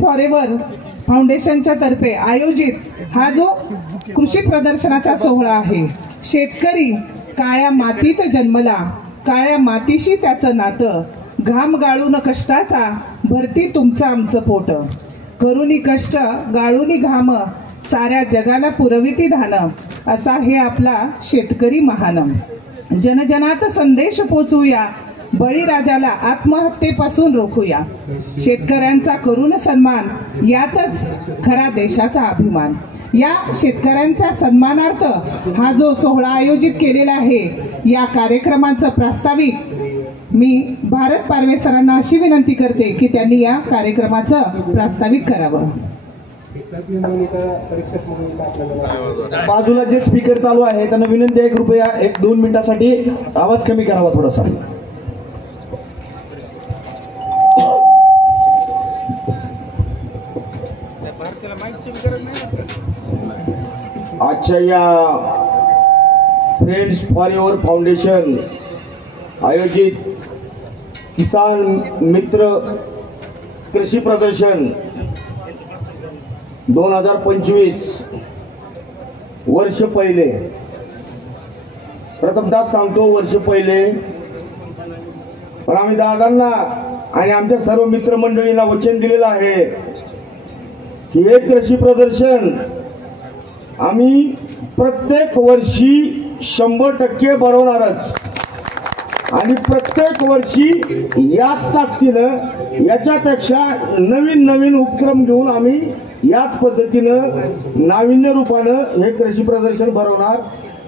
Forever फाउंडेशनच्या तर्फे आयोजित हा जो कृषी प्रदर्शनाचा सोहळा आहे, शेतकरी काळ्या मातीत जन्मला, काळ्या मातीशी त्याचं नातं, घाम गाळून कष्टाचा भरती तुमचं आमचं पोट, करुनी कष्ट गाळूनी घाम, साऱ्या जगाला पुरविती धान, असा हे आपला शेतकरी महान. जनजनात संदेश पोचूया, बळीराजाला आत्महत्येपासून रोखूया, शेतकऱ्यांचा करून सन्मान, यातच खरा देशाचा अभिमान. या शेतकऱ्यांच्या सन्मानार्थ हा जो सोहळा आयोजित केलेला आहे, या कार्यक्रमाचं प्रास्ताविक मी भारत पारवे सरांना अशी विनंती करते की त्यांनी या कार्यक्रमाचं प्रास्ताविक करावं. बाजूला जे स्पीकर चालू आहे त्यांना विनंती आहे, कृपया 1-2 मिनिटांसाठी आवाज कमी करावा थोडासा. आजच्या या फ्रेंड्स फॉरेवर फाउंडेशन आयोजित किसान मित्र कृषी प्रदर्शन 2025 वर्ष पहिले, प्रथमतः सांगतो वर्ष पहिले, पण आम्ही दादांना आणि आमच्या सर्व मित्रमंडळींना वचन दिलेलं आहे की हे कृषी प्रदर्शन आम्ही प्रत्येक वर्षी 100% भरवणारच आणि प्रत्येक वर्षी याच ताकदीनं याच्यापेक्षा नवीन नवीन उपक्रम घेऊन आम्ही याच पद्धतीनं नाविन्य रूपानं हे कृषी प्रदर्शन भरवणार.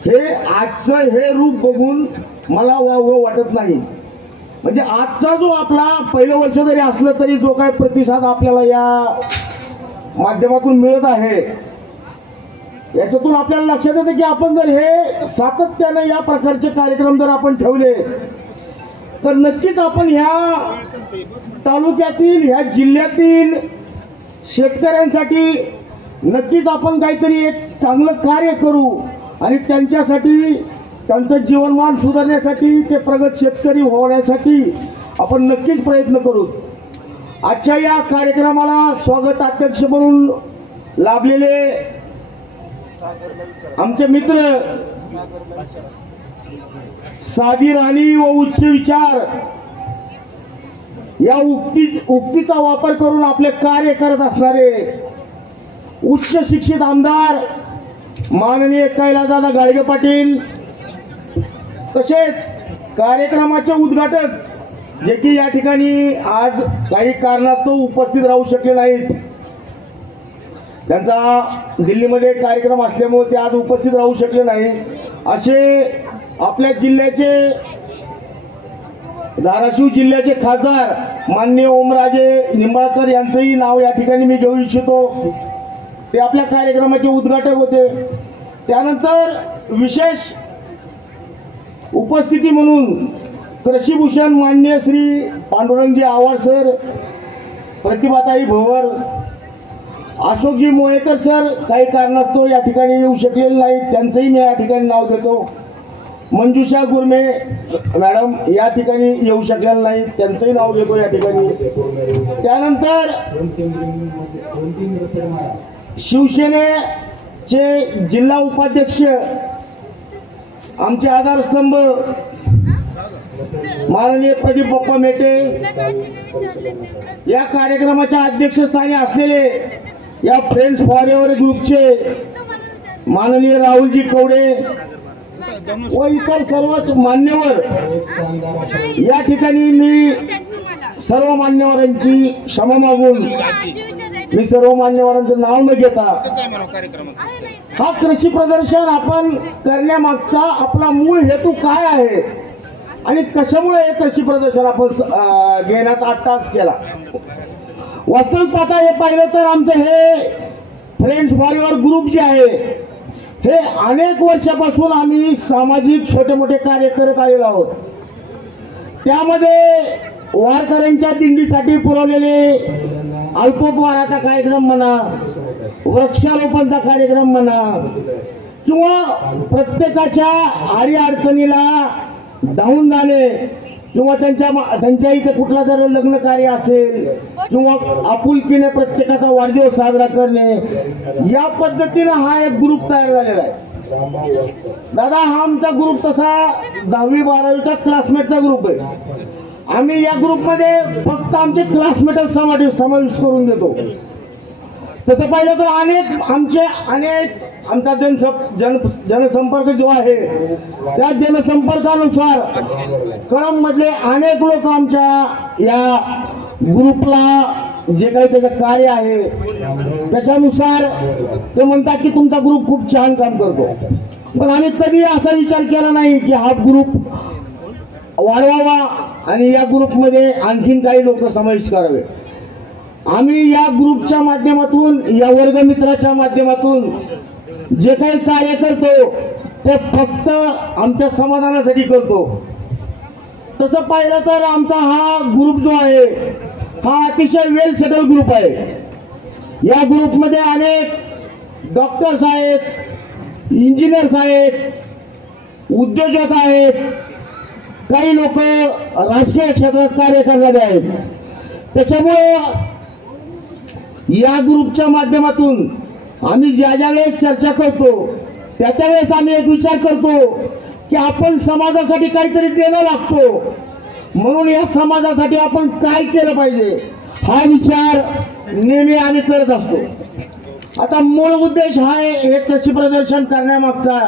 हे आजचं हे रूप बघून मला वावगं वाटत नाही. म्हणजे आजचा जो आपला पहिलं वर्ष जरी असलं तरी जो काही प्रतिसाद आपल्याला या माध्यमातून मिळत आहे, याच्यातून आपल्याला लक्षात येतं की आपण जर हे सातत्यानं या प्रकारचे कार्यक्रम जर आपण ठेवले तर नक्कीच आपण ह्या तालुक्यातील ह्या जिल्ह्यातील शेतकऱ्यांसाठी नक्कीच आपण काहीतरी एक चांगलं कार्य करू आणि त्यांच्यासाठी त्यांचं जीवनमान सुधारण्यासाठी, ते प्रगत शेतकरी होण्यासाठी आपण नक्कीच प्रयत्न करू. आजच्या या कार्यक्रमाला स्वागताध्यक्ष म्हणून लाभलेले आमचे मित्र, साधी राणी व उच्च विचार या उक्तीचा वापर करून आपले कार्य करत असणारे उच्च शिक्षित आमदार माननीय कैलासदादा गाडगे पाटील, तसेच कार्यक्रमाचे उद्घाटक जे की या ठिकाणी आज काही कारणास्तव उपस्थित राहू शकले नाहीत, त्यांचा दिल्लीमध्ये कार्यक्रम असल्यामुळे ते आज उपस्थित राहू शकले नाही, असे आपल्या जिल्ह्याचे धाराशिव जिल्ह्याचे खासदार माननीय ओमराजे निंबाळकर यांचंही नाव या ठिकाणी मी घेऊ इच्छितो. ते आपल्या कार्यक्रमाचे उद्घाटक होते. त्यानंतर विशेष उपस्थिती म्हणून कृषीभूषण माननीय श्री पांडुरंगजी आवार सर, प्रतिभाताई भोवर, अशोकजी मोहेकर सर काही कारणास्तव या ठिकाणी येऊ शकलेले नाहीत, त्यांचंही मी या ठिकाणी नाव घेतो. मंजुषा गुरमे मॅडम या ठिकाणी येऊ शकलेल्या नाहीत, त्यांचंही नाव घेतो या ठिकाणी. त्यानंतर शिवसेनेचे जिल्हा उपाध्यक्ष आमचे आधारस्तंभ माननीय प्रदीप बाप्पा मेटे, या कार्यक्रमाच्या अध्यक्षस्थानी असलेले या फ्रेंड्स फॉरेवर ग्रुपचे माननीय राहुलजी कवडे व इतर सर्वच मान्यवर, या ठिकाणी मी सर्व मान्यवरांची क्षमा मागून मी सर्व मान्यवरांचं नाव न घेता हा कृषी प्रदर्शन आपण करण्यामागचा आपला मूळ हेतू काय आहे आणि कशामुळे हे कृषी प्रदर्शन आपण घेण्याचा अट्टास केला. वास्तविक पाहता हे पाहिलं तर आमचं हे फ्रेंड्स फॉरेवर ग्रुप जे आहे हे अनेक वर्षापासून आम्ही सामाजिक छोटे मोठे कार्य करत आलेलो आहोत. त्यामध्ये वारकऱ्यांच्या दिंडीसाठी पुरवलेले अल्पोपहाराचा कार्यक्रम म्हणा, वृक्षारोपणचा कार्यक्रम म्हणा, किंवा प्रत्येकाच्या आडी अडचणीला धावून जाणे किंवा त्यांच्या इथे कुठला जर लग्न कार्य असेल किंवा आपुलकीने प्रत्येकाचा वाढदिवस साजरा करणे, या पद्धतीने हा एक ग्रुप तयार झालेला आहे. दादा, हा आमचा ग्रुप तसा 10वी-12वीच्या क्लासमेटचा ग्रुप आहे. आम्ही या ग्रुपमध्ये फक्त आमचे क्लासमेटच समाविष्ट करून देतो. तसं पाहिलं तर आमचा जनसंपर्क जो आहे, त्या जनसंपर्कानुसार कळंब मधले अनेक लोक आमच्या या ग्रुपला जे काही त्याचं कार्य आहे त्याच्यानुसार ते म्हणतात की तुमचा ग्रुप खूप छान काम करतो. पण आम्ही कधी असा विचार केला नाही की हा ग्रुप वाढवावा आणि या ग्रुपमध्ये आणखीन काही लोक समाविष्ट करावे. आम्ही या ग्रुपच्या माध्यमातून, या वर्गमित्राच्या माध्यमातून जे काही कार्य करतो ते फक्त आमच्या समाधानासाठी करतो. तसं पाहिलं तर आमचा हा ग्रुप जो आहे हा अतिशय वेल सेटल ग्रुप आहे. या ग्रुपमध्ये अनेक डॉक्टर्स आहेत, इंजिनियर्स आहेत, उद्योजक आहेत, काही लोक राजकीय क्षेत्रात कार्य करणारे आहेत. त्याच्यामुळे या ग्रुपच्या माध्यमातून आम्ही ज्या वेळेस चर्चा करतो त्या वेळेस आम्ही एक विचार करतो की आपण समाजासाठी काहीतरी देणं लागतो, म्हणून या समाजासाठी आपण काय केलं पाहिजे हा विचार नेहमी आम्ही करत असतो. आता मूळ उद्देश हा हे कृषी प्रदर्शन करण्यामागचा,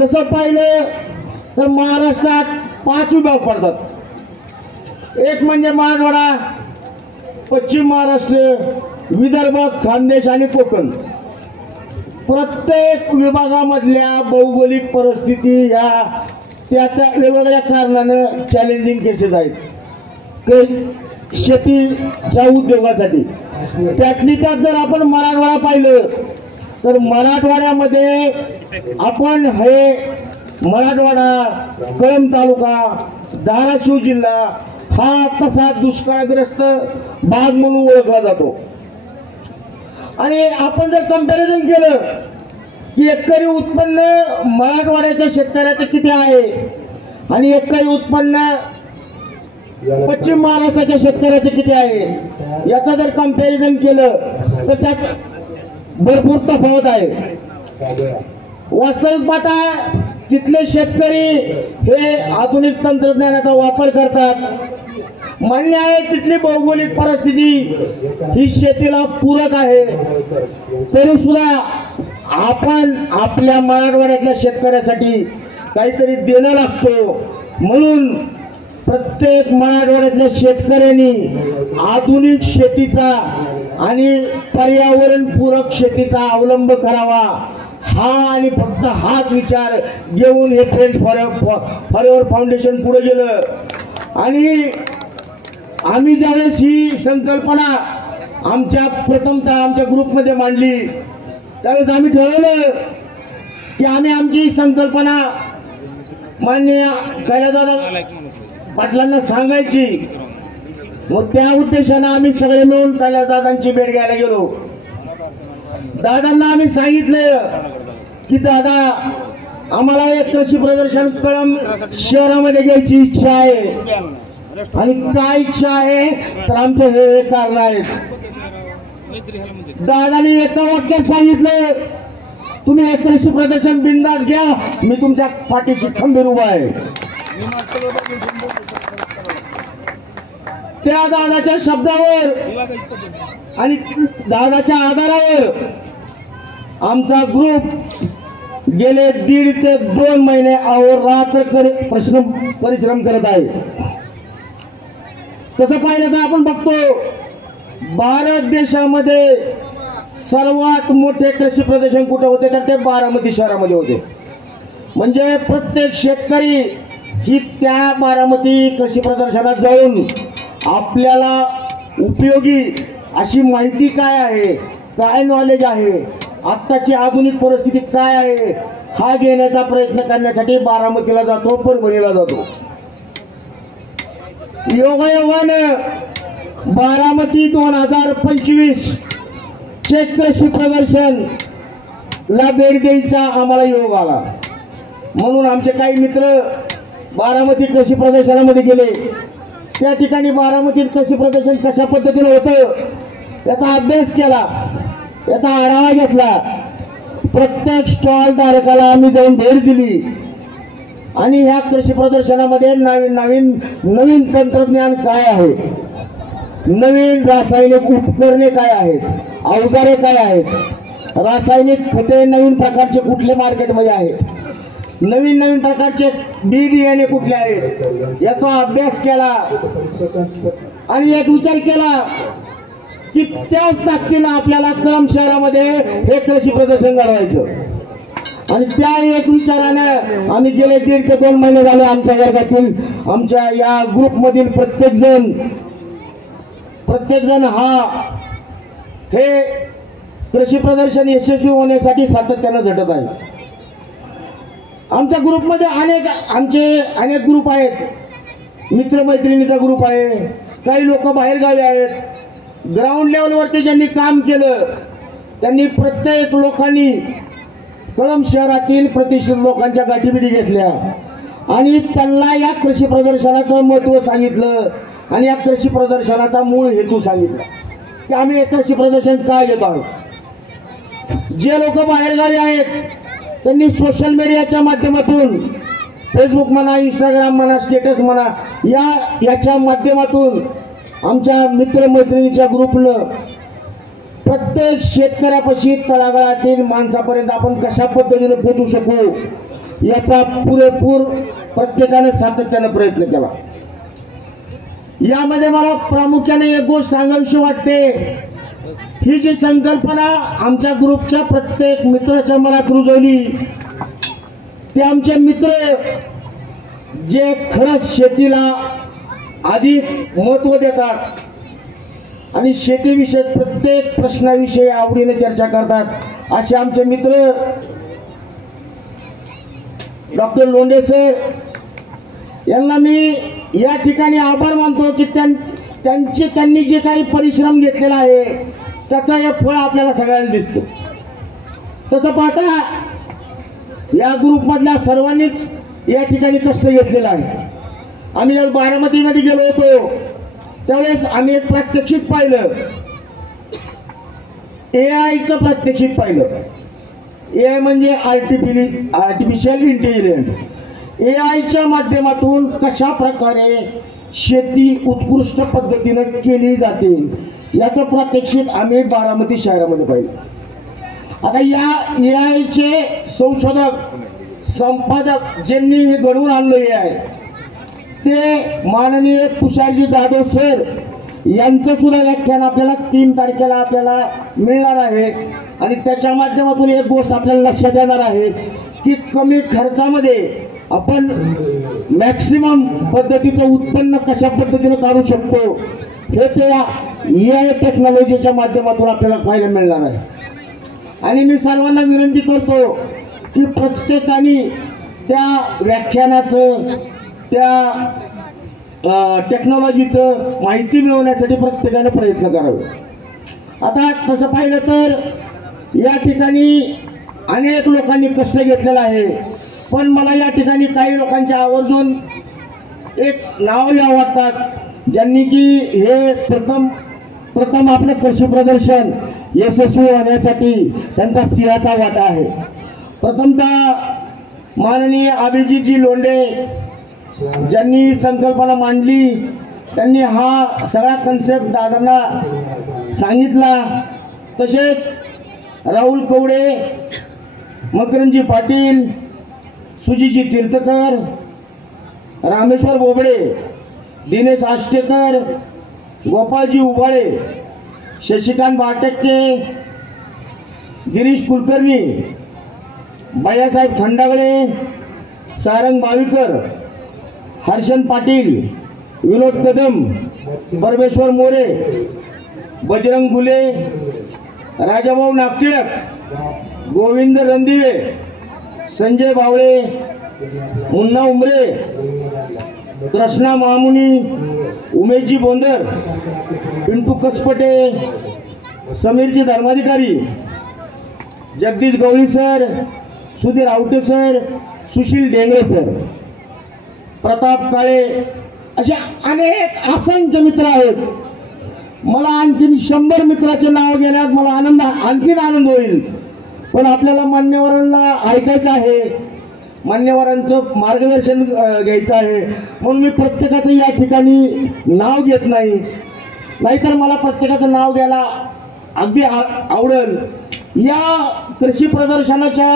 तसं पाहिलं तर महाराष्ट्रात 5 विभाग पडतात. एक म्हणजे मराठवाडा, पश्चिम महाराष्ट्र, विदर्भ, खानदेश आणि कोकण. प्रत्येक विभागामधल्या भौगोलिक परिस्थिती ह्या त्या वेगवेगळ्या कारणानं चॅलेंजिंग केसेस आहेत शेतीच्या उद्योगासाठी. त्यातली त्यात जर आपण मराठवाडा पाहिलं तर मराठवाड्यामध्ये आपण हे मराठवाडा, कळंब तालुका, धाराशिव जिल्हा हा तसा दुष्काळग्रस्त भाग म्हणून ओळखला जातो. आणि आपण जर कंपॅरिझन केलं की एकरी उत्पन्न मराठवाड्याच्या शेतकऱ्याचं किती आहे आणि एकरी उत्पन्न पश्चिम महाराष्ट्राच्या शेतकऱ्याचं किती आहे, याचा जर कंपॅरिझन केलं तर त्यात भरपूर तफावत आहे. वास्तविक पाहता तिथले शेतकरी हे आधुनिक तंत्रज्ञानाचा वापर करतात. मान्य आहे तिथली भौगोलिक परिस्थिती ही शेतीला पूरक आहे, तरी सुद्धा आपण आपल्या मराठवाड्यातल्या शेतकऱ्यासाठी काहीतरी देणं लागतो, म्हणून प्रत्येक मराठवाड्यातल्या शेतकऱ्यांनी आधुनिक शेतीचा आणि पर्यावरणपूरक शेतीचा अवलंब करावा हा आणि फक्त हाच विचार घेऊन हे फ्रेंड्स फॉरएव्हर फाउंडेशन पुढे गेलं. आणि आम्ही ज्यावेळेस ही संकल्पना प्रथमतः आमच्या ग्रुपमध्ये मांडली त्यावेळेस आम्ही ठरवलं की आम्ही आमची संकल्पना माननीय कैलासदादा पाटलांना सांगायची. मग त्या उद्देशानं आम्ही सगळे मिळून कैलासदादांची भेट घ्यायला गेलो. दादांना आम्ही सांगितलं की दादा, आम्हाला एक कृषी प्रदर्शन कळंब शहरामध्ये घ्यायची इच्छा आहे. आणि काय इच्छा आहे तर आमचे हे कारण आहेत. दादांनी एका वाक्यात सांगितलं, तुम्ही हे कृषी प्रदर्शन बिंदास घ्या, मी तुमच्या पाठीशी खंबीर उभा आहे. त्या दादाच्या शब्दावर आणि दादाच्या आधारावर आमचा ग्रुप गेले 1.5 ते 2 महिने अहोरात्र परिश्रम करत आहे. तसं पाहिलं तर आपण बघतो भारत देशामध्ये सर्वात मोठे कृषी प्रदर्शन कुठे होते तर ते बारामती शहरामध्ये होते. म्हणजे प्रत्येक शेतकरी ही त्या बारामती कृषी प्रदर्शनात जाऊन आपल्याला उपयोगी अशी माहिती काय आहे, काय नॉलेज आहे, आत्ताची आधुनिक परिस्थिती काय आहे हा घेण्याचा प्रयत्न करण्यासाठी बारामतीला जातो, परभणीला जातो. योगायोगानं बारामती 2025 चे कृषी प्रदर्शन ला भेट द्यायचा आम्हाला योग आला. म्हणून आमचे काही मित्र बारामती कृषी प्रदर्शनामध्ये गेले. त्या ठिकाणी बारामतीत कृषी प्रदर्शन कशा पद्धतीने होतं त्याचा अभ्यास केला, याचा आढावा घेतला. प्रत्येक स्टॉल धारकाला आम्ही जाऊन भेट दिली आणि ह्या कृषी प्रदर्शनामध्ये नवीन तंत्रज्ञान काय आहे, नवीन रासायनिक उपकरणे काय आहेत, अवजारे काय आहेत, रासायनिक खते नवीन प्रकारचे कुठले मार्केटमध्ये आहेत, नवीन प्रकारचे बी बियाणे कुठले आहेत याचा अभ्यास केला आणि एक विचार केला की त्याच ताकदीनं आपल्याला कळंब शहरामध्ये हे कृषी प्रदर्शन घडवायचं. आणि त्या एक विचाराने आम्ही गेले 1.5 ते 2 महिने झाले आमच्या वर्गातील आमच्या या ग्रुपमधील प्रत्येक जण हे कृषी प्रदर्शन यशस्वी होण्यासाठी सातत्यानं झटत आहे. आमच्या ग्रुपमध्ये अनेक ग्रुप आहेत. मित्रमैत्रिणीचा ग्रुप आहे, काही लोक बाहेरगावी आहेत. ग्राउंड लेवलवरती ज्यांनी काम केलं त्यांनी प्रत्येक लोकांनी कळंब शहरातील प्रतिष्ठित लोकांच्या गाठीबिटी घेतल्या आणि त्यांना या कृषी प्रदर्शनाचं महत्त्व सांगितलं आणि या कृषी प्रदर्शनाचा मूळ हेतू सांगितला की आम्ही हे कृषी प्रदर्शन का घेत आहोत. जे लोक बाहेरगावी आहेत त्यांनी सोशल मीडियाच्या माध्यमातून फेसबुक म्हणा, इंस्टाग्राम म्हणा, स्टेटस म्हणा याच्या माध्यमातून आमच्या मित्रमैत्रिणीच्या ग्रुपनं प्रत्येक शेतकऱ्यापाशी तळागाळातील माणसापर्यंत आपण कशा पद्धतीने पोहोचू शकू याचा पुरेपूर प्रत्येकाने सातत्याने प्रयत्न केला. यामध्ये मला प्रामुख्याने एक गोष्ट सांगावीशी वाटते. ही जी संकल्पना आमच्या ग्रुपच्या प्रत्येक मित्राच्या मनात रुजवली ते आमचे मित्र जे खरंच शेतीला अधिक महत्व देतात आणि शेतीविषयक प्रत्येक प्रश्नाविषयी आवडीने चर्चा करतात असे आमचे मित्र डॉक्टर लोंढे सर यांना मी या ठिकाणी आभार मानतो की त्यांनी जे काही परिश्रम घेतलेला आहे त्याचा हे फळ आपल्याला सगळ्यांना दिसतो. तसं पाहता या ग्रुपमधल्या सर्वांनीच या ठिकाणी कष्ट घेतलेला आहे. आम्ही जेव्हा बारामतीमध्ये गेलो होतो त्यावेळेस आम्ही एक प्रात्यक्षिक पाहिलं, एआयचं प्रात्यक्षिक पाहिलं. एआय म्हणजे आर्टिफिशियल इंटेलिजन्स. एआयच्या माध्यमातून कशा प्रकारे शेती उत्कृष्ट पद्धतीने केली जाते याचं प्रात्यक्षिक आम्ही बारामती शहरामध्ये पाहिलं. आता या एआयचे संशोधक संपादक ज्यांनी हे घडवून आणलं एआय ते माननीय तुषारजी जाधव सर यांचं सुद्धा व्याख्यान आपल्याला 3 तारखेला आपल्याला मिळणार आहे आणि त्याच्या माध्यमातून एक गोष्ट आपल्याला लक्षात येणार आहे की कमी खर्चामध्ये आपण मॅक्सिमम पद्धतीचं उत्पन्न कशा पद्धतीने काढू शकतो हे त्या एआय टेक्नॉलॉजीच्या माध्यमातून आपल्याला पाहायला मिळणार आहे. आणि मी सर्वांना विनंती करतो की प्रत्येकाने त्या व्याख्यानाचं त्या टेक्नॉलॉजीचं माहिती मिळवण्यासाठी प्रत्येकाने प्रयत्न करावे. आता तसं पाहिलं तर या ठिकाणी अनेक लोकांनी कष्ट घेतलेला आहे, पण मला या ठिकाणी काही लोकांच्या आवर्जून एक नावही आवडतात ज्यांनी की हे प्रथम आपलं कृषी प्रदर्शन यशस्वी होण्यासाठी त्यांचा सिंहाचा वाटा आहे. प्रथमतः माननीय अभिजितजी लोंढे ज्यांनी संकल्पना मांडली त्यांनी हा सगळा कन्सेप्ट दादांना सांगितला. तसेच राहुल कवडे, मकरंदजी पाटील, सुजीजी तीर्थकर, रामेश्वर बोबडे, दिनेश आष्टेकर, गोपाळजी उबाळे, शशिकांत बाटक्के, गिरीश कुलकर्णी, बायासाहेब खंडागळे, सारंग बावीकर, हर्षन पाटील, विनोद कदम, परमेश्वर More, Bajrang Gule, Rajabhau Nagtilak, Govind Randive, Sanjay Bawale, Munna Umare, Krishna Mamuni, Umesh ji Bondar, Pintu Kaspate, Samir ji Dharmadhikari, Jagdish Gawali sir, Sudhir Awate sir, Sushil Dengre sir Pratap Kale अशा अनेक असंख्य मित्र आहेत. मला आणखीन 100 मित्राचे नाव घेण्यात मला आणखीन आनंद होईल. पण आपल्याला मान्यवरांना ऐकायचं आहे, मान्यवरांचं मार्गदर्शन घ्यायचं आहे. म्हणून मी प्रत्येकाचं या ठिकाणी नाव घेत नाही, नाहीतर मला प्रत्येकाचं नाव घ्यायला अगदी आवडेल. या कृषी प्रदर्शनाच्या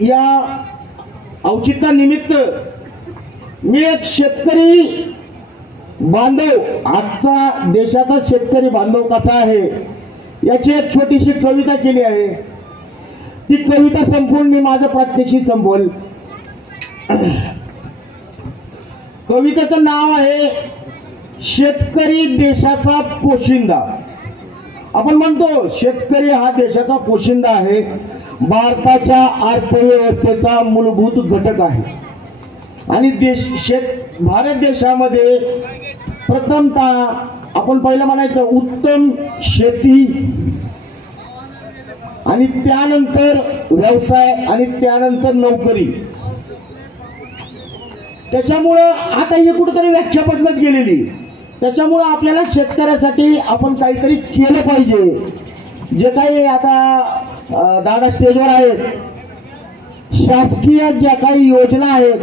या औचित्यानिमित्त मी एक शेतकरी बांधव, आजचा देशाचा शेतकरी बांधव कसा आहे याची एक छोटीशी कविता केली आहे. ती कविता संपवून मी माझं प्रात्यक्षिक संपवल. कवितेचं नाव आहे शेतकरी देशाचा पोशिंदा. आपण म्हणतो शेतकरी हा देशाचा पोशिंदा आहे, भारताच्या अर्थव्यवस्थेचा मूलभूत घटक आहे. आणि भारत देशामध्ये प्रथमतः आपण पहिलं म्हणायचं उत्तम शेती, आणि त्यानंतर व्यवसाय, आणि त्यानंतर नोकरी. त्याच्यामुळं आता ही कुठेतरी व्याख्या बदलत गेलेली. त्याच्यामुळं आपल्याला शेतकऱ्यासाठी आपण काहीतरी केलं पाहिजे. जे काही आता दादा स्टेजवर आहेत, शासकीय ज्या काही योजना आहेत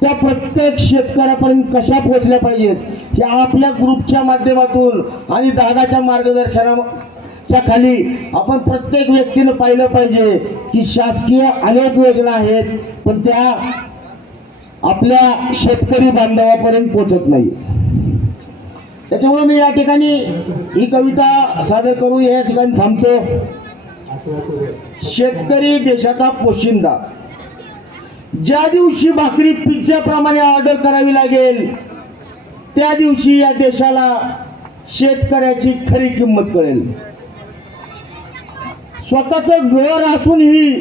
त्या प्रत्येक शेतकऱ्यापर्यंत कशा पोहोचल्या पाहिजेत हे आपल्या ग्रुपच्या माध्यमातून आणि दादाच्या मार्गदर्शनाच्या खाली आपण प्रत्येक व्यक्तीनं पाहिलं पाहिजे की शासकीय अनेक योजना आहेत, पण त्या आपल्या शेतकरी बांधवापर्यंत पोहोचत नाही. त्याच्यामुळे मी या ठिकाणी ही कविता सादर करून या ठिकाणी थांबतो. शेतकरी देशाचा पोशिंदा. ज्या दिवशी भाकरी पिझ्झाप्रमाणे ऑर्डर करावी लागेल त्या दिवशी या देशाला शेतकऱ्याची खरी किंमत कळेल. स्वतःचं घर असूनही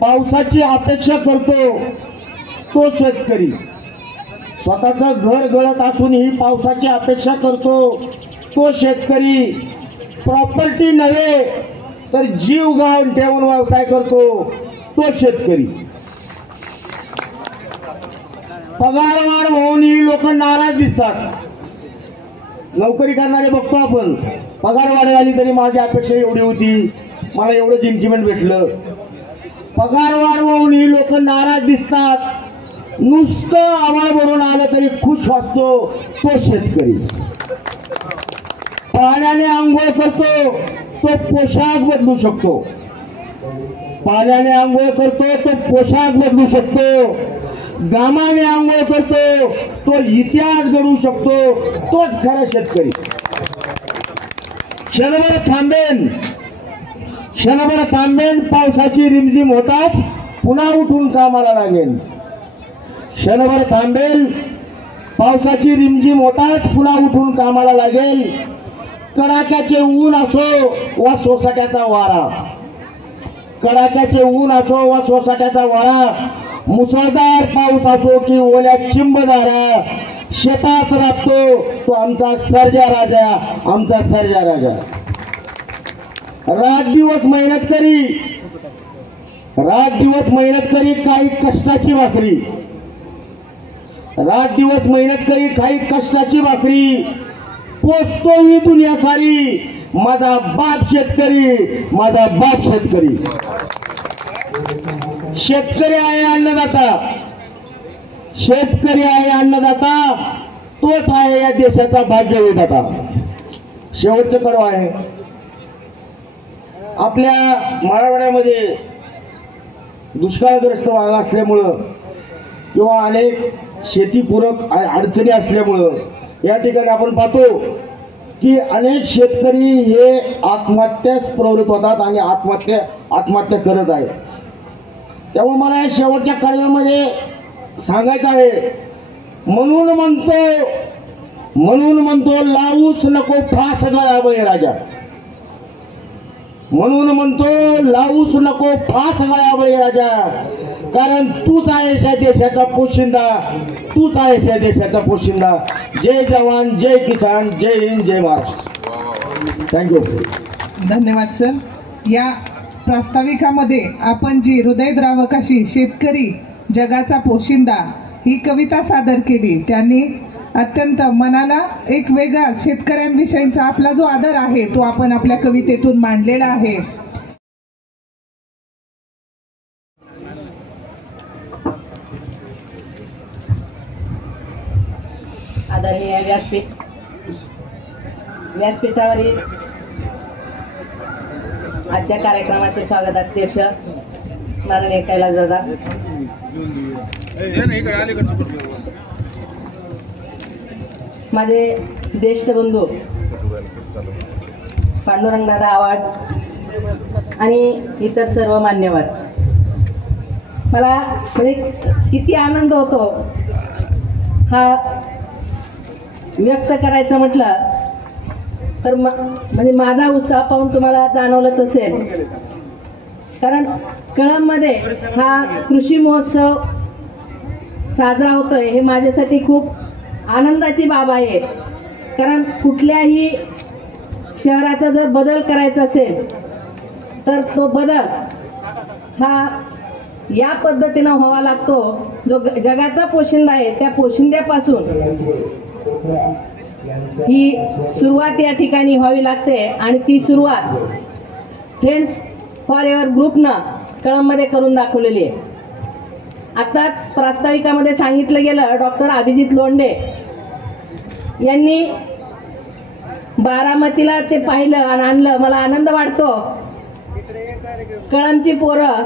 पावसाची अपेक्षा करतो तो शेतकरी. स्वतःचं घर गळत असूनही पावसाची अपेक्षा करतो तो शेतकरी. प्रॉपर्टी नव्हे तर जीव गहाण ठेवून व्यवसाय करतो तो शेतकरी. पगारवाढ होऊनही लोक नाराज दिसतात. नोकरी करणारे बघतो आपण, पगारवाढ झाली तरी माझी अपेक्षा एवढी होती, मला एवढं इन्क्रिमेंट भेटलं. पगारवाढ होऊनही लोक नाराज दिसतात. नुसतं आवाज भरून आलं तरी खुश असतो तो शेतकरी. पाण्याने आंघोळ करतो तो पोशाख बदलू शकतो. पाण्याने आंघोळ करतो तो पोशाख बदलू शकतो. घामाने आंघोळ करतो तो इतिहास घडवू शकतो. तोच खरा शेतकरी. क्षणभर थांबेन पावसाची रिमझिम होताच पुन्हा उठून कामाला लागेल. क्षणभर थांबेल पावसाची रिमझिम होताच पुन्हा उठून कामाला लागेल. कडाक्याचे ऊन असो वा सोसाट्याचा वारा, कडाक्याचे ऊन असो वा सोसाट्याचा वारा, मुसळधार पाऊस असो की ओल्या चिंबदारा, शेतात राबतो तो आमचा सर्जा राजा, आमचा सर्जा राजा. रात दिवस मेहनत करी काही कष्टाची भाकरी, रात दिवस मेहनत करी काही कष्टाची भाकरी, पोचतो ही दुनिया सारी, माझा बाप शेतकरी, माझा बाप शेतकरी. शेतकरी आहे अन्नदाता, शेतकरी आहे अन्नदाता, तोच आहे या देशाचा भाग्यविधाता. शेवटचं कडव आहे. आपल्या मराठवाड्यामध्ये दुष्काळग्रस्त भाग असल्यामुळं किंवा अनेक शेतीपूरक अडचणी असल्यामुळं या ठिकाणी आपण पाहतो की अनेक शेतकरी हे आत्महत्यास प्रवृत्त होतात आणि आत्महत्या करत आहेत. त्यामुळे मला या शेवटच्या कडव्यामध्ये सांगायचं आहे, म्हणून म्हणतो लावूच नको फास गळा बळीराजा. म्हणून म्हणतो लावूच नको फास गळा बळीराजा, कारण तूच आहेस या देशाचा पोशिंदा, तूच आहेस या देशाचा पोशिंदा. जय जवान, जय किसान, जय हिंद, जय महाराष्ट्र. थँक्यू. धन्यवाद सर. या प्रास्ताविकामध्ये आपण जी हृदयद्रावक अशी शेतकरी जगाचा पोशिंदा ही कविता सादर केली, त्यांनी अत्यंत मनाला एक वेगळा शेतकऱ्यांविषयीचा आपला जो आदर आहे तो आपण आपल्या कवितेतून मांडलेला आहे। आदरणीय व्यासपीठावरील आजच्या कार्यक्रमाचे स्वागताध्यक्ष माननीय कैलास दादा, माझे ज्येष्ठ बंधू पांडुरंगदादा आव्हाड आणि इतर सर्व मान्यवर, मला म्हणजे किती आनंद होतो हा व्यक्त करायचं म्हटलं तर म्हणजे माझा उत्साह पाहून तुम्हाला जाणवलंच असेल। कारण कळंबमध्ये हा कृषी महोत्सव साजरा होतोय हे माझ्यासाठी खूप आनंदाची बाब आहे। कारण कुठल्याही शहराचा जर बदल करायचा असेल तर तो बदल हा या पद्धतीनं व्हावा लागतो, जो जगाचा पोशिंदा आहे त्या पोशिंद्यापासून ही सुरुवात या ठिकाणी व्हावी लागते आणि ती सुरुवात फ्रेंड्स फॉर एव्हर ग्रुपनं कळंबमध्ये करून दाखवलेली आहे। आताच प्रास्ताविकामध्ये सांगितलं गेलं, डॉक्टर अभिजित लोंढे यांनी बारामतीला ते पाहिलं आणि आणलं। मला आनंद वाटतो, कळंबची पोरं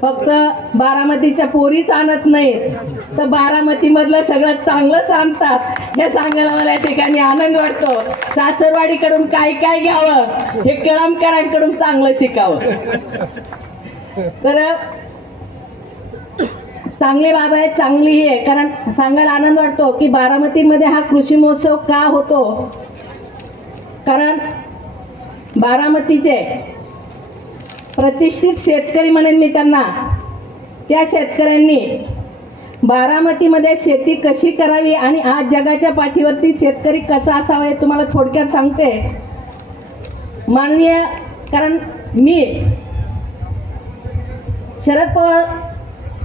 फक्त बारामतीच्या पोरीच आणत नाहीत तर बारामती मधलं सगळं चांगलंच आणतात हे सांगायला मला या ठिकाणी आनंद वाटतो। सासरवाडीकडून काय काय घ्यावं हे कळंबकरांकडून चांगलं शिकावं। तर चांगली बाब आहे, चांगली आहे। कारण सांगायला आनंद वाटतो की बारामतीमध्ये हा कृषी महोत्सव का होतो, कारण बारामतीचे प्रतिष्ठित शेतकरी म्हणेन मी त्यांना, त्या शेतकऱ्यांनी बारामतीमध्ये शेती कशी करावी आणि आज जगाच्या पाठीवरती शेतकरी कसा असावा हे तुम्हाला थोडक्यात सांगते। माननीय, कारण मी शरद पवार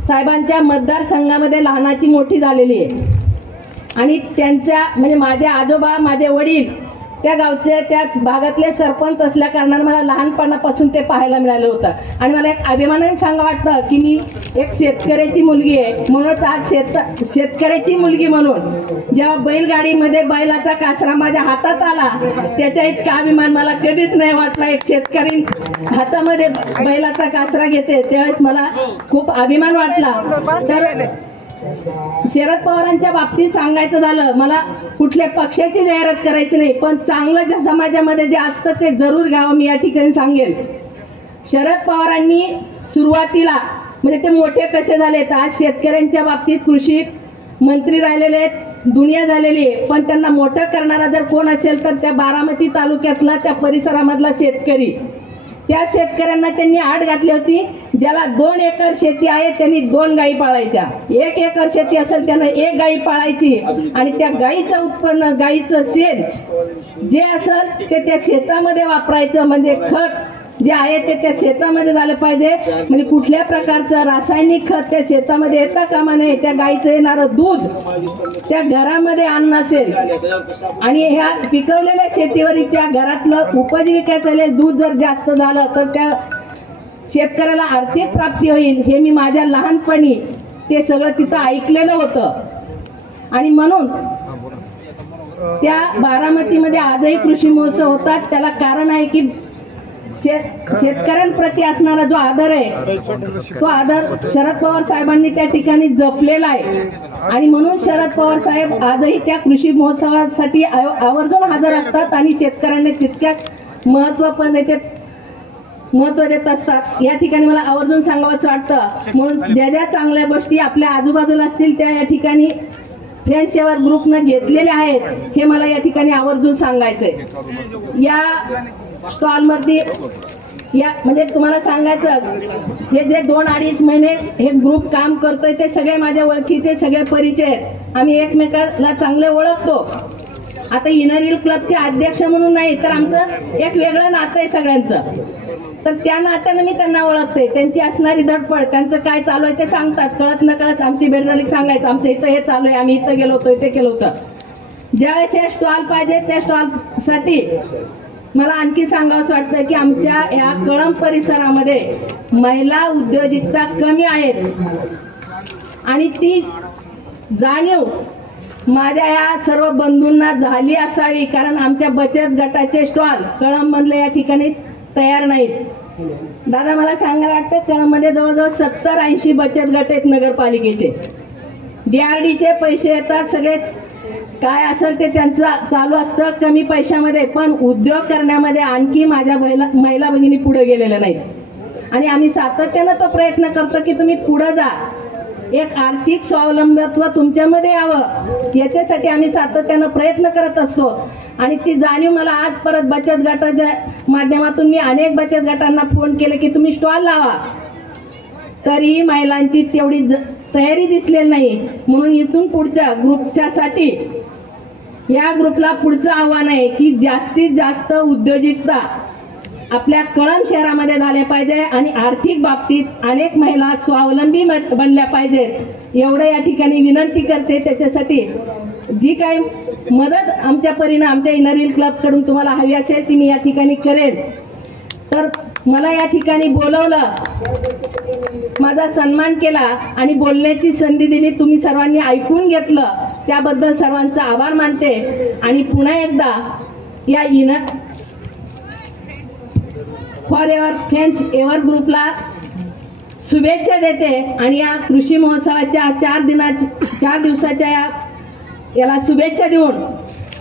साहेबांच्या मतदारसंघामध्ये लहानाची मोठी झालेली आहे आणि त्यांच्या म्हणजे माझे आजोबा, माझे वडील त्या गावचे त्या भागातले सरपंच असल्या कारणाने मला लहानपणापासून ते पाहायला मिळालं होतं आणि मला एक अभिमानाने सांगा वाटतं की मी एक शेतकऱ्याची मुलगी आहे। म्हणून आज शेतकऱ्याची मुलगी म्हणून जेव्हा बैलगाडीमध्ये बैलाचा कासरा माझ्या हातात आला त्याच्या इतका अभिमान मला कधीच नाही वाटला। एक शेतकरी हातामध्ये बैलाचा कासरा घेते त्यावेळेस मला खूप अभिमान वाटला। तर शरद पवारांच्या बाबतीत सांगायचं झालं, मला कुठल्या पक्षाची जाहिरात करायची नाही, पण चांगलं ज्या समाजामध्ये जे असतं ते जरूर घ्यावं मी या ठिकाणी सांगेल। शरद पवारांनी सुरुवातीला म्हणजे ते मोठे कसे झाले तर आज शेतकऱ्यांच्या बाबतीत कृषी मंत्री राहिलेले आहेत, दुनिया झालेली आहे, पण त्यांना मोठं करणारा जर कोण असेल तर त्या बारामती तालुक्यातला त्या परिसरामधला शेतकरी। त्या शेतकऱ्यांना त्यांनी आड घातली होती, ज्याला 2 एकर शेती आहे त्यांनी 2 गायी पाळायच्या, 1 एकर शेती असेल त्यानं 1 गायी पाळायची आणि त्या गायीचं उत्पन्न, गायीचं शेण जे असेल ते त्या शेतामध्ये वापरायचं। म्हणजे खत जे आहे ते त्या शेतामध्ये झालं पाहिजे, म्हणजे कुठल्या प्रकारचं रासायनिक खत त्या शेतामध्ये येता कामा नये। त्या गायीचं येणारं दूध त्या घरामध्ये अन्न असेल आणि ह्या पिकवलेल्या शेतीवर त्या घरातलं उपजीविकेचं दूध जर जास्त झालं तर त्या शेतकऱ्याला आर्थिक प्राप्ती होईल, हे मी माझ्या लहानपणी ते सगळं तिथं ऐकलेलं होतं। आणि म्हणून त्या बारामतीमध्ये आजही कृषी महोत्सव होतात, त्याला कारण आहे की शेतकऱ्यांप्रती असणारा जो आदर आहे तो आदर शरद पवार साहेबांनी त्या ठिकाणी जपलेला आहे आणि म्हणून शरद पवार साहेब आजही त्या कृषी महोत्सवासाठी आवर्जून हजर असतात आणि शेतकऱ्यांना तितक्याच महत्व देत असतात। या ठिकाणी मला आवर्जून सांगावंच वाटतं, म्हणून ज्या ज्या चांगल्या गोष्टी आपल्या आजूबाजूला असतील त्या या ठिकाणी फ्रेंड्स एव्हर ग्रुपनं घेतलेल्या आहेत हे मला या ठिकाणी आवर्जून सांगायचंय। या स्टॉलवरती या म्हणजे तुम्हाला सांगायचं हे जे 2-2.5 महिने हे ग्रुप काम करतोय ते सगळे माझ्या ओळखीचे, सगळे परिचय आहेत, आम्ही एकमेकाला चांगले ओळखतो। आता इनर व्हील क्लबचे अध्यक्ष म्हणून नाही तर आमचं एक वेगळं नातं आहे सगळ्यांचं. तर त्या नात्यानं मी त्यांना ओळखते. त्यांची असणारी धडपड, त्यांचं काय चालू आहे ते सांगतात. कळत न कळत आमची भेट झाली सांगायचं आमचं इथं हे चालू आहे, आम्ही इथं गेलो होतो, इथे केलं होतं. ज्यावेळेस हे स्टॉल पाहिजे त्या स्टॉलसाठी मला आणखी सांगावंसं वाटतं की आमच्या या कळंब परिसरामध्ये महिला उद्योजकता कमी आहेत आणि ती जाणीव माझ्या या सर्व बंधूंना झाली असावी. कारण आमच्या बचत गटाचे स्टॉल कळंब मधले या ठिकाणी तयार नाहीत. दादा मला सांगायला वाटतं कळंबमध्ये जवळजवळ 70-80 बचत गट आहेत नगरपालिकेचे. DRDचे पैसे येतात, सगळे काय असेल ते त्यांचं चालू असतं कमी पैशामध्ये. पण उद्योग करण्यामध्ये आणखी माझ्या महिला भगिनी पुढे गेलेल्या नाहीत आणि आम्ही सातत्यानं तो प्रयत्न करतो की तुम्ही पुढे जा, एक आर्थिक स्वावलंबत्व तुमच्यामध्ये यावं याच्यासाठी आम्ही सातत्यानं प्रयत्न करत असतो. आणि ती जाणीव मला आज परत बचत गटाच्या माध्यमातून मी अनेक बचत गटांना फोन केले की तुम्ही स्टॉल लावा, तरीही महिलांची तेवढी तयारी दिसलेली नाही. म्हणून इथून पुढच्या ग्रुपच्यासाठी या ग्रुपला पुढचं आव्हान आहे की जास्तीत जास्त उद्योजकता आपल्या कळंब शहरामध्ये झाले पाहिजे आणि आर्थिक बाबतीत अनेक महिला स्वावलंबी बनल्या पाहिजेत एवढं या ठिकाणी विनंती करते. त्याच्यासाठी जी काही मदत आमच्या परीनं आमच्या इनर व्हील क्लब कडून तुम्हाला हवी असेल ती मी या ठिकाणी करेन. तर मला या ठिकाणी बोलवलं, माझा सन्मान केला आणि बोलण्याची संधी दिली, तुम्ही सर्वांनी ऐकून घेतलं त्याबद्दल सर्वांचा आभार मानते. आणि पुन्हा एकदा या inner for ever friends ever ग्रुपला शुभेच्छा देते. आणि या कृषी महोत्सवाच्या 4 दिवसाच्या याला शुभेच्छा देऊन,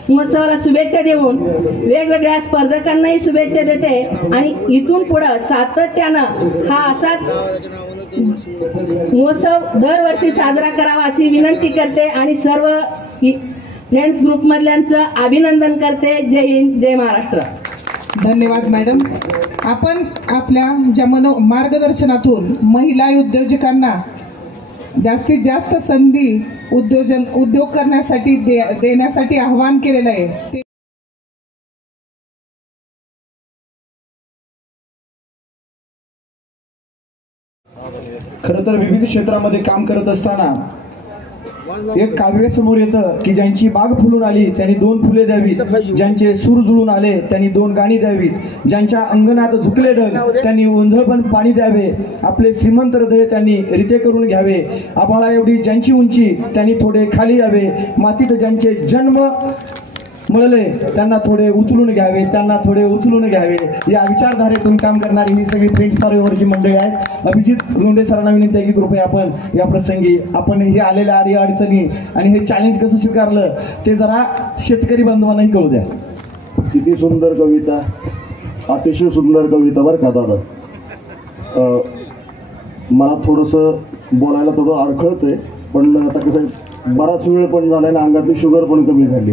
महोत्सवाला शुभेच्छा देऊन वेगवेगळ्या स्पर्धकांनाही शुभेच्छा देते. आणि इथून पुढे सातत्यानं हा असाच महोत्सव दरवर्षी साजरा करावा अशी विनंती करते आणि सर्व फ्रेंड्स ग्रुप मधल्यांचं अभिनंदन करते. जय हिंद, जय महाराष्ट्र. धन्यवाद मॅडम. आपण आपल्या ज्या मार्गदर्शनातून महिला उद्योजकांना जास्तीत जास्त संधी उद्योग करण्यासाठी देण्यासाठी आवाहन केलेलं आहे. खरं तर विविध क्षेत्रामध्ये काम करत असताना एक काव्य समोर येतं की ज्यांची बाग फुलून आली त्यांनी 2 फुले द्यावीत, ज्यांचे सूर जुळून आले त्यांनी 2 गाणी द्यावीत, ज्यांच्या अंगणात झुकले ढग त्यांनी ओंझळपण पाणी द्यावे, आपले श्रीमंत हृदय त्यांनी रिते करून घ्यावे, आभाळा एवढी ज्यांची उंची त्यांनी थोडे खाली यावे, मातीत ज्यांचे जन्म मळले त्यांना थोडे उचलून घ्यावे, त्यांना थोडे उचलून घ्यावे. या विचारधारेतून काम करणारी ही सगळी फ्रेंड्स फॉर एव्हरची मंडळी आहेत. अभिजित लोंढे सरांना विनंती आहे की कृपया आपण या प्रसंगी आपण हे आलेल्या अडीअडचणी आणि हे चॅलेंज कसं स्वीकारलं ते जरा शेतकरी बांधवांनाही कळू द्या. किती सुंदर कविता, अतिशय सुंदर कविता बरं का दादा. मला थोडंसं बोलायला थोडं अडखळतंय, पण आता कसं बराच वेळ पण झाला ना, अंगातली शुगर पण कमी झाली,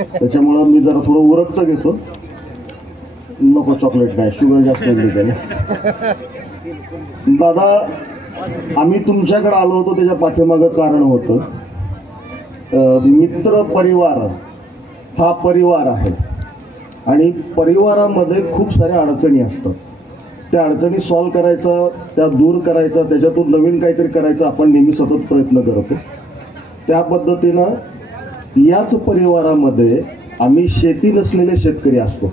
त्याच्यामुळं मी जरा थोडं उरकतं घेतो. नको चॉकलेट नाही, शुगर जास्त गेली त्याने. दादा, आम्ही तुमच्याकडे आलो होतो त्याच्या पाठीमागं कारण होतं, मित्र परिवार हा परिवार आहे आणि परिवारामध्ये खूप साऱ्या अडचणी असतात. त्या अडचणी सॉल्व्ह करायचा, त्या दूर करायचा, त्याच्यातून नवीन काहीतरी करायचं आपण नेहमी सतत प्रयत्न करतो. त्या पद्धतीनं याच परिवारामध्ये आम्ही शेती नसलेले शेतकरी असतो.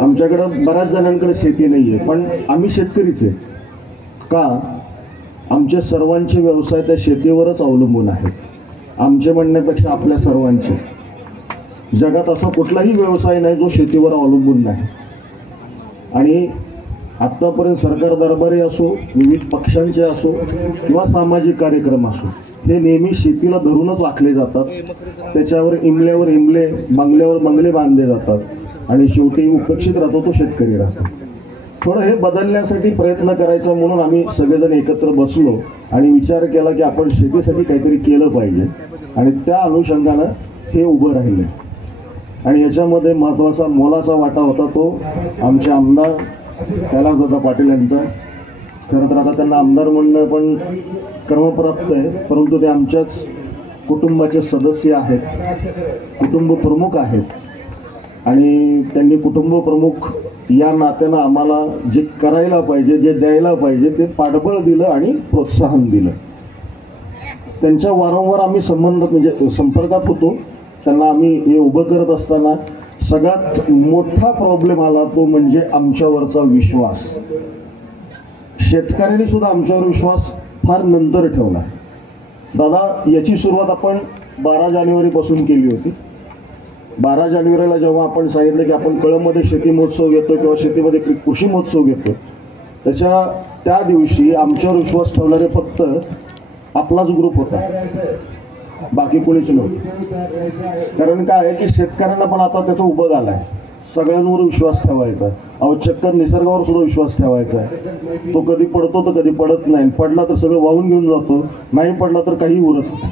आमच्याकडं बऱ्याच जणांकडे शेती नाही आहे, पण आम्ही शेतकरीच आहे. का? आमचे सर्वांचे व्यवसाय त्या शेतीवरच अवलंबून आहेत. आमचे म्हणण्यापेक्षा आपल्या सर्वांचे. जगात असा कुठलाही व्यवसाय नाही जो शेतीवर अवलंबून नाही. आणि आत्तापर्यंत सरकार दरबारी असो, विविध पक्षांचे असो किंवा सामाजिक कार्यक्रम असो, हे नेहमी शेतीला धरूनच आखले जातात. त्याच्यावर इमल्यावर इमले, बंगल्यावर बंगले बांधले जातात आणि शेवटी उपेक्षित राहतो तो शेतकरी राहतो. थोडं हे बदलण्यासाठी प्रयत्न करायचा म्हणून आम्ही सगळेजण एकत्र बसलो आणि विचार केला की आपण शेतीसाठी काहीतरी केलं पाहिजे आणि त्या अनुषंगानं हे उभं राहिले. आणि याच्यामध्ये महत्त्वाचा मोलाचा वाटा होता तो आमचे आमदार कैलासदादा पाटील यांचा. खरं तर आता त्यांना आमदार म्हणणं पण क्रमप्राप्त आहे, परंतु ते आमच्याच कुटुंबाचे सदस्य आहेत, कुटुंब प्रमुख आहेत आणि त्यांनी कुटुंब प्रमुख या नात्यानं आम्हाला जे करायला पाहिजे, जे द्यायला पाहिजे ते पाठबळ दिलं आणि प्रोत्साहन दिलं. त्यांच्या वारंवार आम्ही म्हणजे संपर्कात होतो. त्यांना आम्ही हे उभं करत असताना सगळ्यात मोठा प्रॉब्लेम आला तो म्हणजे आमच्यावरचा विश्वास. शेतकऱ्यांनी सुद्धा आमच्यावर विश्वास फार नंतर ठेवला. दादा, याची सुरुवात आपण 12 जानेवारीपासून केली होती. 12 जानेवारीला जेव्हा आपण सांगितलं की आपण कळंबमध्ये शेती महोत्सव घेतो किंवा शेतीमध्ये कृषी महोत्सव घेतो, त्या दिवशी आमच्यावर विश्वास ठेवणारे फक्त आपलाच ग्रुप होता, बाकी कोणीच नव्हतं. कारण काय आहे की शेतकऱ्यांना पण आता त्याचा उभं आलाय, सगळ्यांवर विश्वास ठेवायचा. अहो, चक्कर निसर्गावर सुद्धा विश्वास ठेवायचा आहे. तो कधी पडतो तर कधी पडत नाही, पडला तर सगळं वाहून घेऊन जातो, नाही पडला तर काही उरत नाही.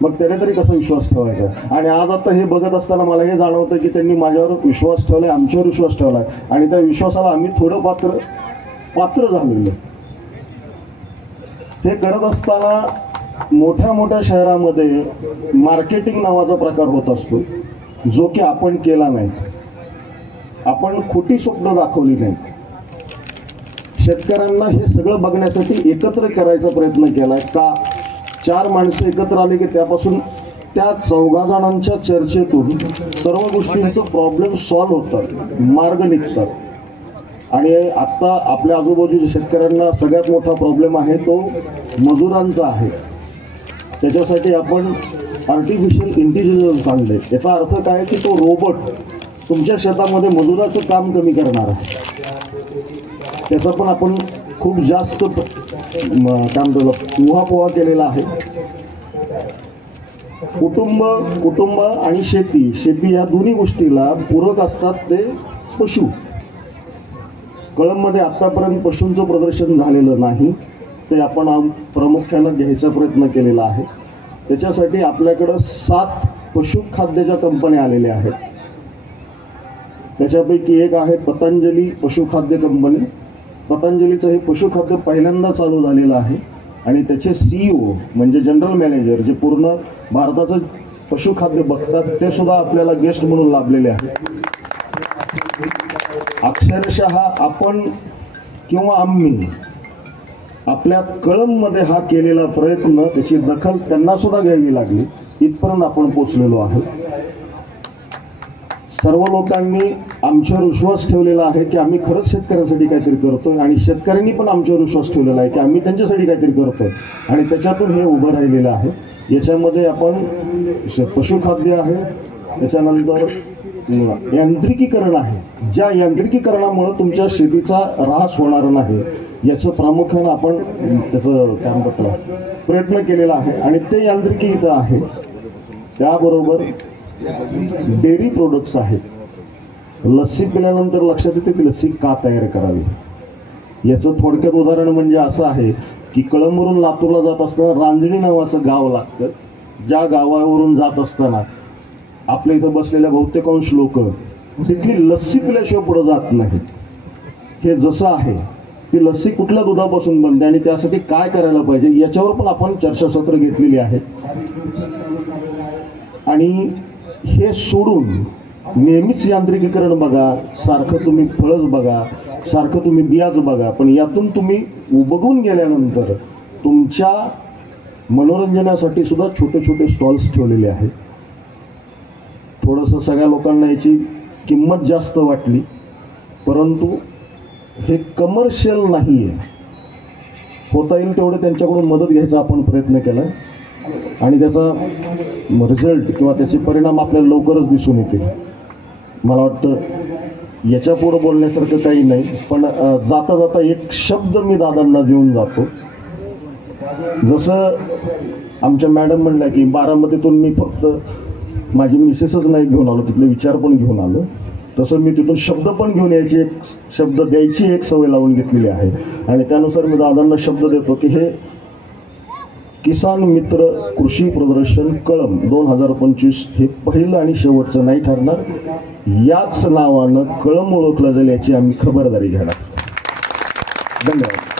मग त्याने तरी कसा विश्वास ठेवायचा. आणि आज आता हे बघत असताना मला हे जाणवतं की त्यांनी माझ्यावर विश्वास ठेवलाय, आमच्यावर विश्वास ठेवलाय आणि त्या विश्वासाला आम्ही थोडं पात्र झालेलो. हे करत असताना मोठ्या मोठ्या शहरामध्ये मार्केटिंग नावाचा प्रकार होत असतो, जो की आपण केला नाही. आपण खोटी स्वप्न दाखवली नाही. शेतकऱ्यांना हे सगळं बघण्यासाठी एकत्र करायचा प्रयत्न केलाय. का 4 माणसं एकत्र आले की त्यापासून त्या 14 जणांच्या चर्चेतून सर्व गोष्टींचं प्रॉब्लेम सॉल्व्ह होतात, मार्ग निघतात. आणि आत्ता आपल्या आजूबाजूच्या शेतकऱ्यांना सगळ्यात मोठा प्रॉब्लेम आहे तो मजुरांचा आहे. त्याच्यासाठी आपण आर्टिफिशियल इंटेलिजन्स आणले. याचा अर्थ काय की तो रोबोट तुमच्या शेतामध्ये मजुराचं काम कमी करणार आहे. त्याचा पण आपण खूप जास्त उहापोहा केलेला आहे. कुटुंब आणि शेती या दोन्ही गोष्टीला पूरक असतात ते पशु. कळंबमध्ये आतापर्यंत पशूंचं प्रदर्शन झालेलं नाही, ते आपण प्रामुख्यानं घ्यायचा प्रयत्न केलेला आहे. त्याच्यासाठी आपल्याकडं 7 पशुखाद्याच्या कंपन्या आलेल्या आहेत. त्याच्यापैकी एक आहे पतंजली पशुखाद्य कंपनी. पतंजलीचं हे पशुखाद्य पहिल्यांदा चालू झालेलं आहे आणि त्याचे CEO म्हणजे जनरल मॅनेजर जे पूर्ण भारताचं पशुखाद्य बघतात ते सुद्धा आपल्याला गेस्ट म्हणून लाभलेले आहेत. अक्षरशः आपण किंवा आम्ही आपल्या कळंबमध्ये हा केलेला प्रयत्न, त्याची दखल त्यांना सुद्धा घ्यावी लागली, इथपर्यंत आपण पोचलेलो आहोत. सर्व लोकांनी आमच्यावर विश्वास ठेवलेला आहे की आम्ही खरंच शेतकऱ्यांसाठी काहीतरी करतोय आणि शेतकऱ्यांनी पण आमच्यावर विश्वास ठेवलेला आहे की आम्ही त्यांच्यासाठी काहीतरी करतोय आणि त्याच्यातून हे उभं राहिलेलं आहे. याच्यामध्ये आपण पशुखाद्य आहे, त्याच्यानंतर यांत्रिकीकरण आहे. ज्या यांत्रिकीकरणामुळे तुमच्या शेतीचा ऱ्हास होणार नाही याचं प्रामुख्यानं आपण त्याचं काय म्हणतात प्रयत्न केलेला आहे आणि ते यांत्रिकी इथं आहे. त्याबरोबर डेअरी प्रोडक्ट्स आहेत. लस्सी पिल्यानंतर लक्षात येते की लस्सी का तयार करावी. याचं थोडक्यात उदाहरण म्हणजे असं आहे की कळंबवरून लातूरला जात असताना रांजणी नावाचं गाव लागतं. ज्या गावावरून जात असताना आपल्या इथं बसलेल्या बहुतेकांश लोक तिथली लस्सी पिल्याशिवाय पुढे जात नाहीत. हे जसं आहे ती लस्सी कुठल्या दुधापासून बनते आणि त्यासाठी काय करायला पाहिजे याच्यावर पण आपण चर्चासत्र घेतलेली आहे. आणि हे सोडून नेहमीच यांत्रिकीकरण बघा, सारखं तुम्ही फळच बघा, सारखं तुम्ही बियाच बघा, पण यातून तुम्ही बघून गेल्यानंतर तुमच्या मनोरंजनासाठी सुद्धा छोटे छोटे स्टॉल्स ठेवलेले आहेत. थोडंसं सगळ्या लोकांना याची किंमत जास्त वाटली, परंतु हे कमर्शियल नाही आहे. होता येईल तेवढं त्यांच्याकडून मदत घ्यायचा आपण प्रयत्न केला आणि त्याचा रिझल्ट किंवा त्याचे परिणाम आपल्याला लवकरच दिसून येतील. मला वाटतं याच्या पुढं बोलण्यासारखं काही नाही, पण जाता जाता एक शब्द मी दादांना देऊन जातो. जसं आमच्या मॅडम म्हणल्या की बारामतीतून मी फक्त माझी मिसेसच नाही घेऊन आलो, तिथले विचार पण घेऊन आलो, तसं मी तिथून शब्द पण घेऊन यायची, एक शब्द द्यायची एक सवय लावून घेतलेली आहे. आणि त्यानुसार मी दादांना शब्द देतो की हे किसान मित्र कृषी प्रदर्शन कळंब 2025 हे पहिलं आणि शेवटचं नाही ठरणार. याच नावानं कळंब ओळखलं जाईल याची आम्ही खबरदारी घेणार. धन्यवाद.